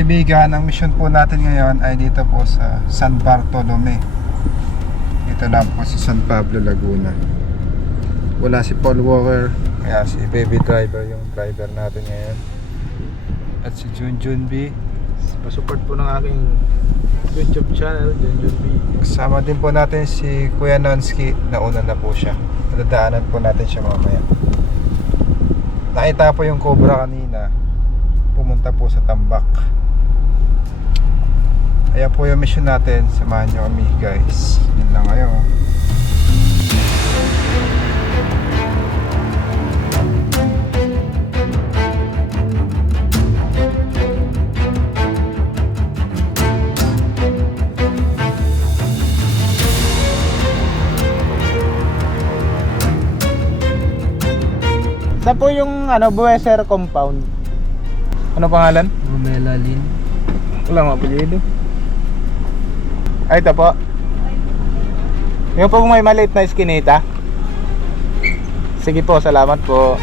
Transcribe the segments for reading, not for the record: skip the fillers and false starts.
Kaibigan, ang mission po natin ngayon ay dito po sa San Bartolome. Ito na po si San Pablo, Laguna. Wala si Paul Walker, kaya si Baby Driver yung driver natin ngayon. At si Junjun B. Pasupport po ng aking YouTube channel, Junjun B. Kasama din po natin si Kuya Nonsky. Nauna na po siya. Nadadaanan po natin siya mamaya. Nakita po yung Cobra kanina. Pumunta po sa Tambak. Kaya po yung mission natin. Samahan nyo kami guys. Yun lang ngayon. Saan po yung Bueser compound? Ano pangalan? Romela Lin. Walang apelyido. Ay, ito po. Yung po may maliit na iskinita. Sige po, salamat po.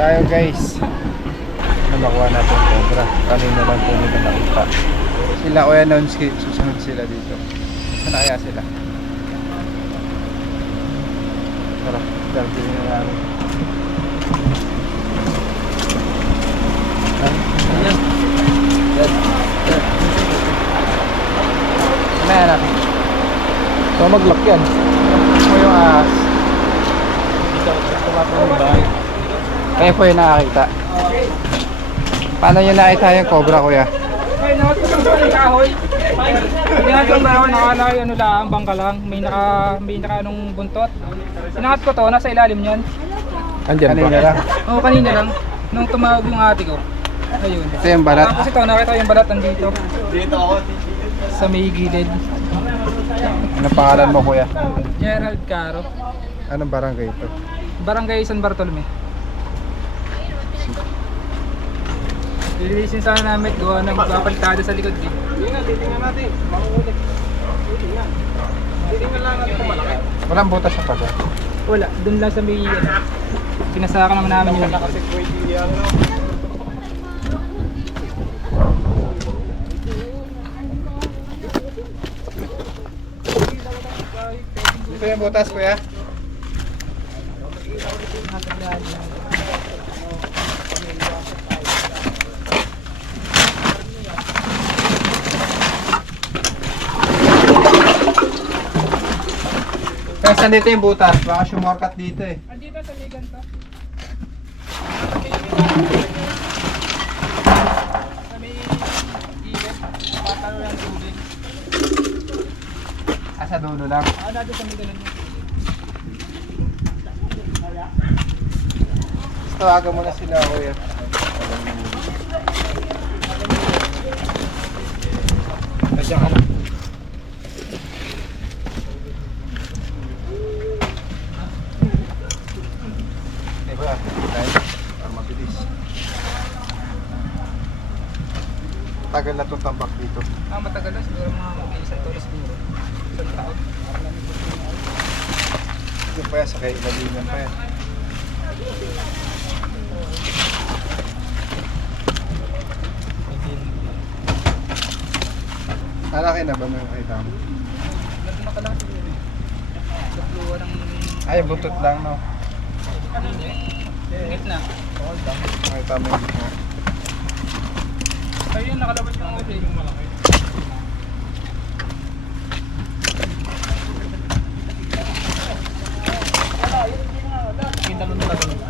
Tayo guys. Nakuha natin Cobra. Kanina lang po nila nakita. Sila Kuya Nonsky, susunod sila dito. Saan kaya sila? Tara, dalhin na namin. Ano yan natin? So mag-lock yan. Ito yung ahas. Ito pa po yung bahay. Kaya po yung nakakita. Paano nyo nakita yung Cobra, kuya? Ay, nakot ko yung kahoy. Hindi nga itong kahoy, nakalay lang, bangka lang. May naka anong buntot. Sinangat ko to, nasa ilalim yan. Andyan kanina lang. Oo, kanina lang. Nung tumawag yung ate ko. Ayun. Ito yung balat. Tapos ito, nakita yung balat nandito. Dito ako. Sa may gilid. Anong pangalan mo, kuya? Gerald Caro. Anong barangay ito? Barangay San Bartolome. Lililisin sana namin gawa ng magpapalitada sa likod eh. Hindi nga, titingnan natin. Makukulit. Titingnan. Titingnan lang natin kung malaki. Walang butas sa pagod. Wala, dun lang sa may pinasaka naman namin yun. Ito yung butas, kuya. Kaya saan dito yung butas? Baka shortcut dito eh. Andito sa ligan to. Sa may gilid, patalo lang tubig. Sa dulo lang. Dito sa may ganun yun. Tawagan mo na sila, kuya. Nandiyan ka na. Diba? Dahil para mabilis. Tagal na itong tambak dito. Matagal na, siguro mga isang tulos siguro. Isang taon. Ito pa yan, sa kailalingan pa yan. Malaki na ba may makita mo? Ganito na kalaki siguro eh. Tatluwa ng... Ay, butot lang, no? Ano yung gitna? Makita mo yung gitna. Ayun, nakalabas yung kasi yung malaki. Kintalon na lang.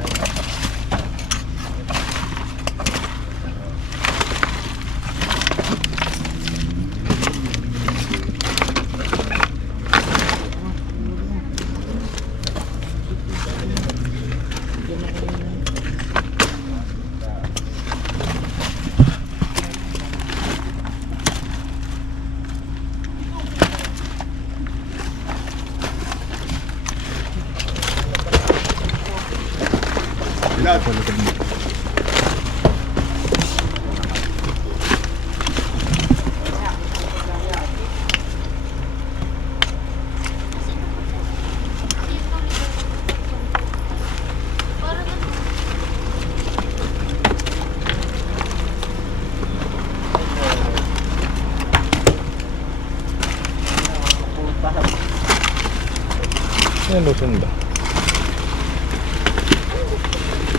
Yan Luzon ba?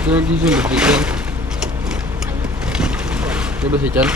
Sir, gising ba si Chan? Di ba si Chan?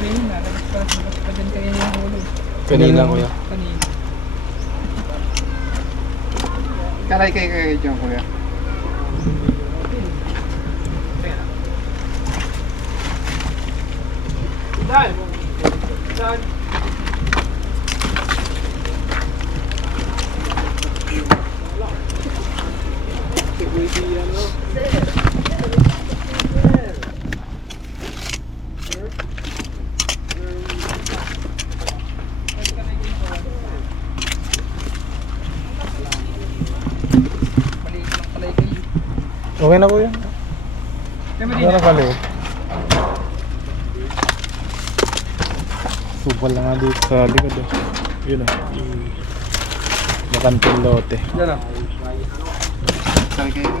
Kanina, nalabas pa dyan kayo yung ulo. Kanina kuya. Kanina. Kalay kayo dyan, kuya. Saan? Saan? Maliit lang kalay kayo. Okay na kuya. Kaya Ano na pala eh? Supal na nga dito sa likod eh. Yun ah. Bakanting lote. Diyan, ah. Kalay kayo.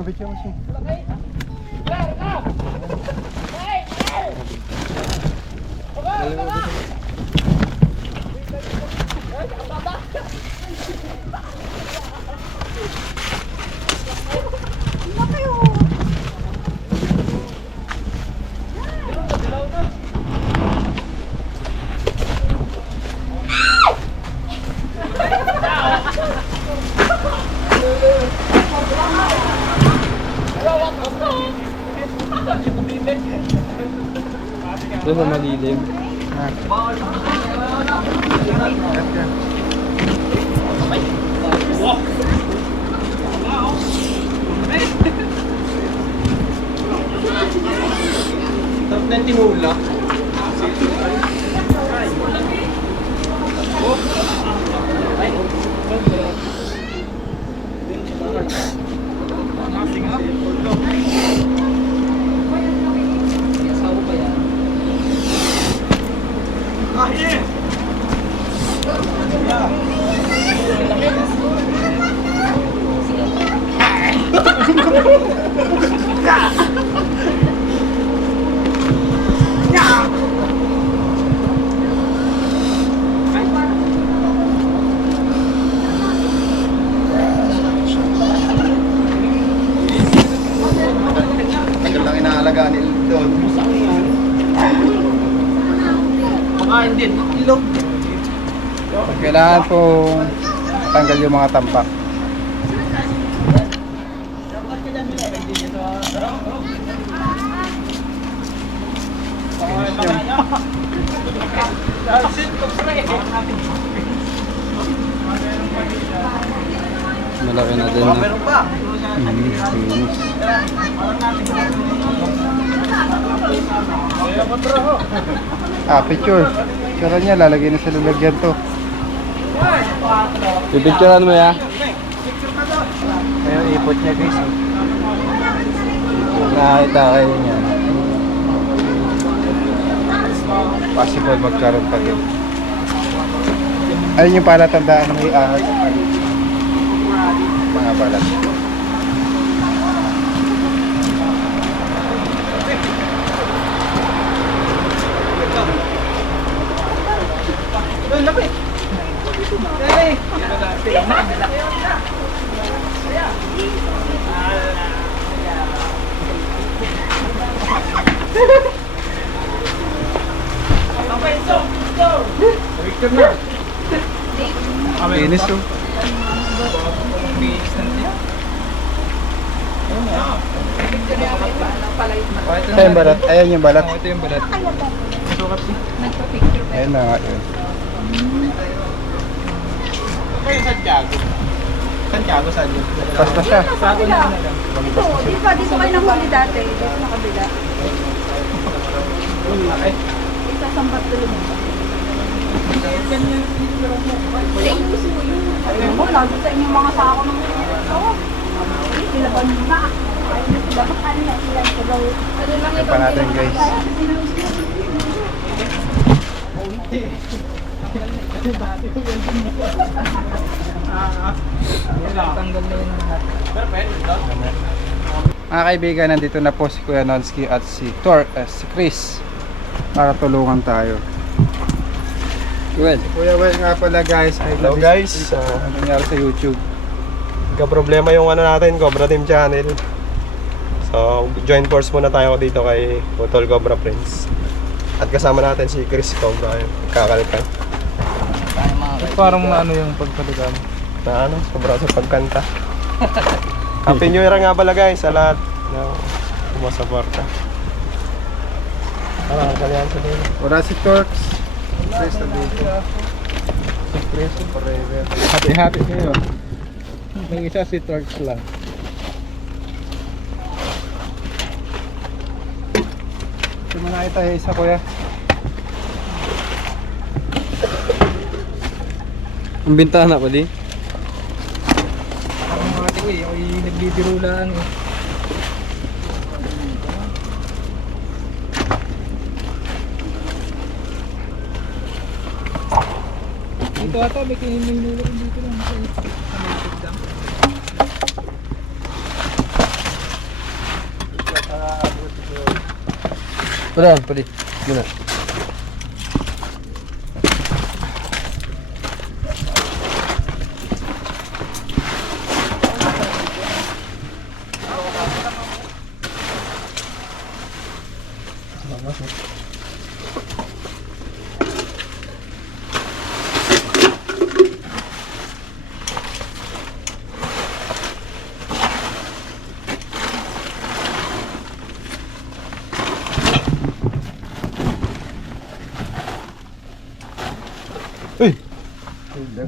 Kapit siya mo siya. Ito sa malilim. Tapos na yung tinula. Tagal lang inaalagaan nila doon. Pakain din. Ilog. Kailangan po tanggal yung mga tampak. Malaki na din. No? Meron pa. Picture. Picture niya, lalagay na sa lalagyan to. Pipicturean mo ya. Ayun, ipot niya guys. Nakakita kayo niya. Possible magkaroon pa din. Ayun yung palatandaan ng may ahas. Mga balat. Linis oh. Ito yung balat. Ayan yung balat. Ito yung balat. Ayan na nga yun. Kayo Santiago. Santiago saan yun? Basta siya. Sabi na lang. Ito, di ba? Dito kayo nahuli dati. Dito sa kabila. Isa sa Bartolome. Thank you so yun. Ayun mo, lagi sa inyong mga sako ng mga silaban mo na. Ayun, dapat ano na sila. Ano lang Ito pa natin guys. Tanggal na yun. Mga kaibigan, nandito na po si Kuya Nonsky at si si Chris para tulungan tayo. Well, Kuya Well nga pala guys. Hello guys, Ano nangyari sa YouTube? problema yung ano natin, Cobra Team Channel. So, join force muna tayo dito kay Putol Cobra Prince. At kasama natin si Chris Cobra, kakalitan. Parang ano yung pagkalitan. Na ano, sobra sa pagkanta. Happy New Year nga pala guys sa lahat ng sumusuporta. Parang kalihan sa dito. Wala si Torx. Chris nandito. Si Chris forever. Happy kayo. May isa si Torch lang. Sumanay tayo isa kuya. ang bintana pa di. Parang mga ito eh. Ay, nagbibiro lang eh. Dito ata, may kinulong dito lang. Sa Malipig Dam. Pwede. Muna.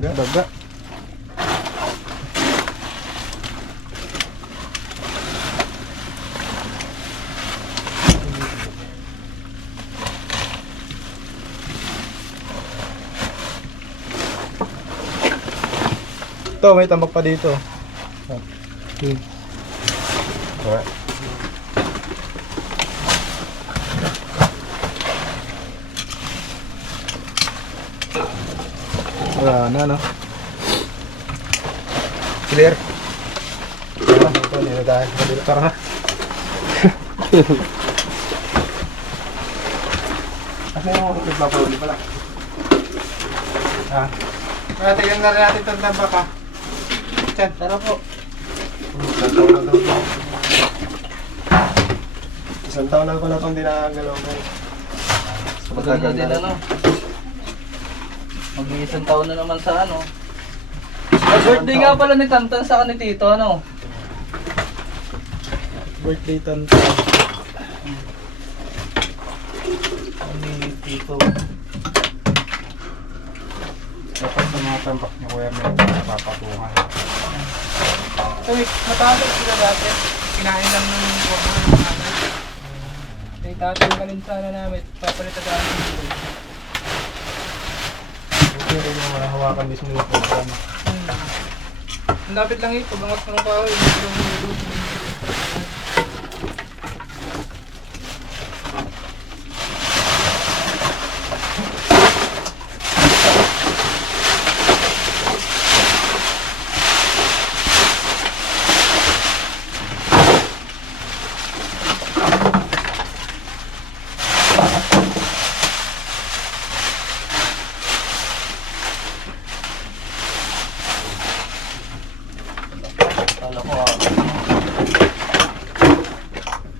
Daga. Ito, may tambak pa dito. Alright. Wala na, no? Clear. Ito, ninadahan pa dito. Tara na. Kasi yung nagpapahuli pala. Ha? Kaya tignan na rin natin itong tambak ha. Chan. Tara po. Isang taon na pala itong dinagalaw guys. Matagal na din ano. Mag-iisang taon na naman sa ano. Ay, birthday nga pala ni Tantan sa ni Tito, ano? Birthday Tantan. Ni Tito. Dapat sa mga tambak niyo kuya may napapatungan. Uy, matagal sila dati. Kinain lang ng kuwan ng nanay. Eh, tatanggalin sana namin. Papalitan namin dito. Buti rin yung hawakan mismo yung program. Ang lapit lang ito. Bangat ko ng kahoy. Kala ko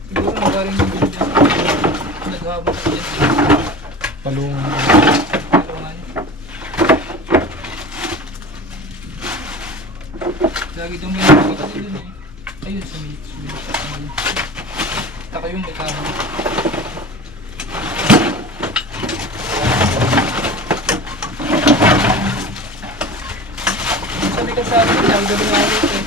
Siguro magaling yung video. Naghabot sa dyan. Palung. Tulungan. Lagi dumihan ko kasi dun eh. Ayun, sumit. Taka yung may kahoy. Sabi ka sa akin, ang galing nga rin eh.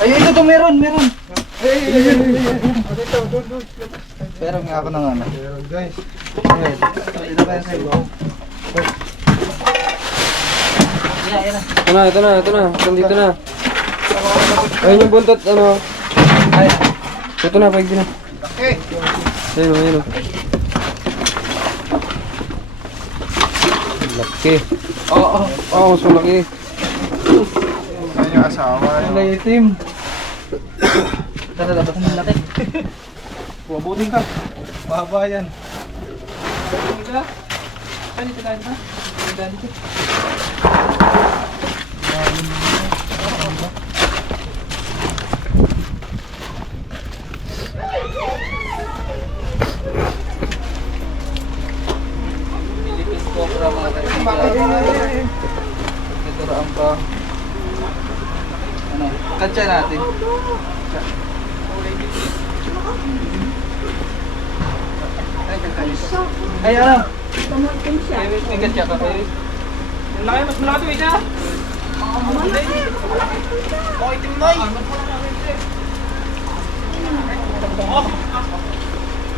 ay, ito meron. Pero nga ako ng ano. Meron guys. Ito kaya sa'yo. Ito na. Dito na. Ayun yung buntot, ano. Ay. Ito na, paigdi na. Okay. Ayun. Laki. Oo, mas malaki. Ayun yung asawa. Ang itim. Tara, dapat ang laki. Wabutin ka. Mahaba yan. Ano ka? Ano dito daan ka? Dito daan dito. Philippines Cobra mga kaibigan. Tuturaan pa. Ano? Katsa natin. Ay, ano? Tumutin siya. May katsa ka kayo. Ang laki, mas malaki ito isa.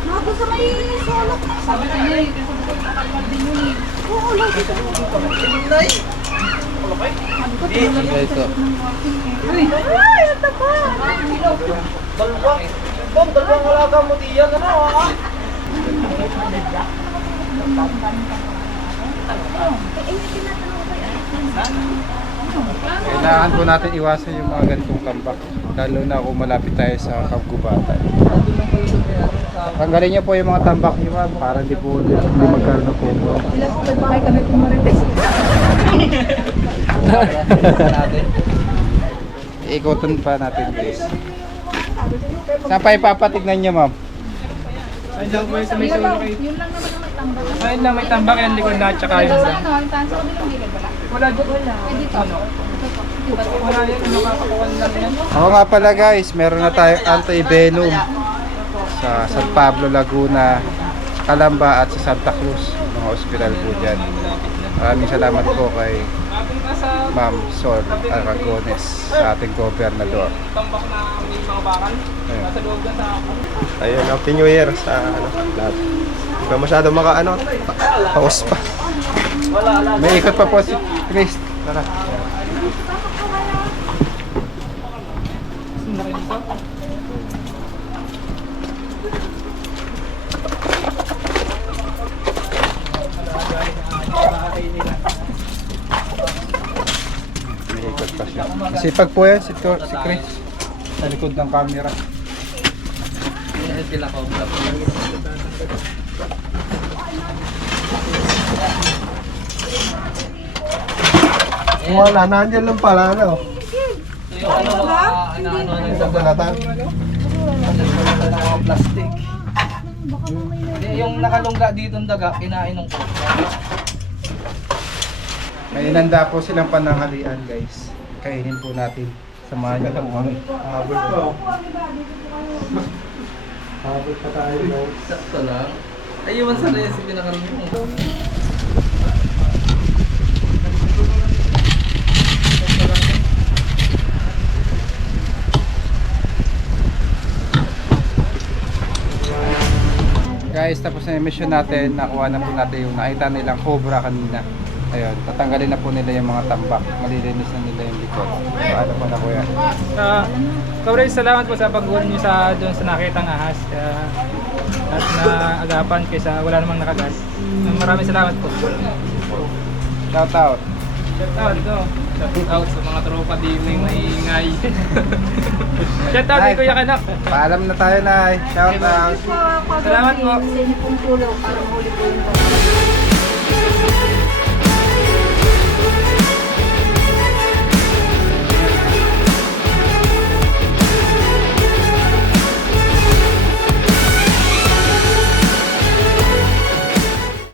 Nago sa may solok. Sabi ko niya, yung kakalwad din yun eh. Oo, lagi sa Guys, so. Ay, ang tapa! Dalawang alaga mo diyan, ano ah? Kailangan po natin iwasan yung mga ganitong tambak. Lalo na kung malapit tayo sa kagubatan. Tanggalin niyo po yung mga tambak niyo ma'am para hindi magkaroon ng puno. Ilang bahay kami pumarites. Ikutan pa natin guys. Saan pa ipapatignan niyo ma'am? Ayun lang po sa may sulok kayo. Yun lang naman ang may tambak. Ayun lang may tambak yan, likod na at saka yun Ito sa lang. ano, yung tanso ko din yung gilid wala. Wala dyan. Eh, dito. Ano? Wala yan. Nakakakuha lang yan. Oo nga pala guys, meron na tayong anti-venom sa San Pablo, Laguna, Calamba at sa Santa Cruz, mga ospital po dyan. Maraming salamat po kay Ma'am Sol Aragones, sa ating gobernador. Tambak na may mga bakal. Ayun. Nasa loob lang sa Ayun, Happy New Year sa ano, lahat. Hindi pa masyado paus pa. May ikot pa po si Chris. Tara. May ikot pa siya. Sipag po yan si Chris. Sa likod ng camera. Wala, nandiyan lang pala, ano? Sa dalatan. Plastic. Yung nakalungga dito ng daga, kinain ng May inanda po silang pananghalian guys. Kainin po natin. Samahan niyo po kami. Habol pa, oh. Habol pa tayo, guys. Sakto lang. Ayun sa recipe na kami. Guys, tapos na yung mission natin. Nakuha na po natin yung nakita nilang cobra kanina. Ayun, tatanggalin na po nila yung mga tambak. Malilinis na nila yung likod. Paano po na kuya? Sobrang salamat po sa paggulan niyo sa doon sa nakitang ahas. At naagapan kaysa wala namang nakagas. Maraming salamat po. Shout out. Shout out ito. Shout out sa mga tropa dito yung maingay. Shout out kay Kuya Kanak. Paalam na tayo na. Shout out. Po, Salamat po. Sa inyo pong tulong para mahuli po yung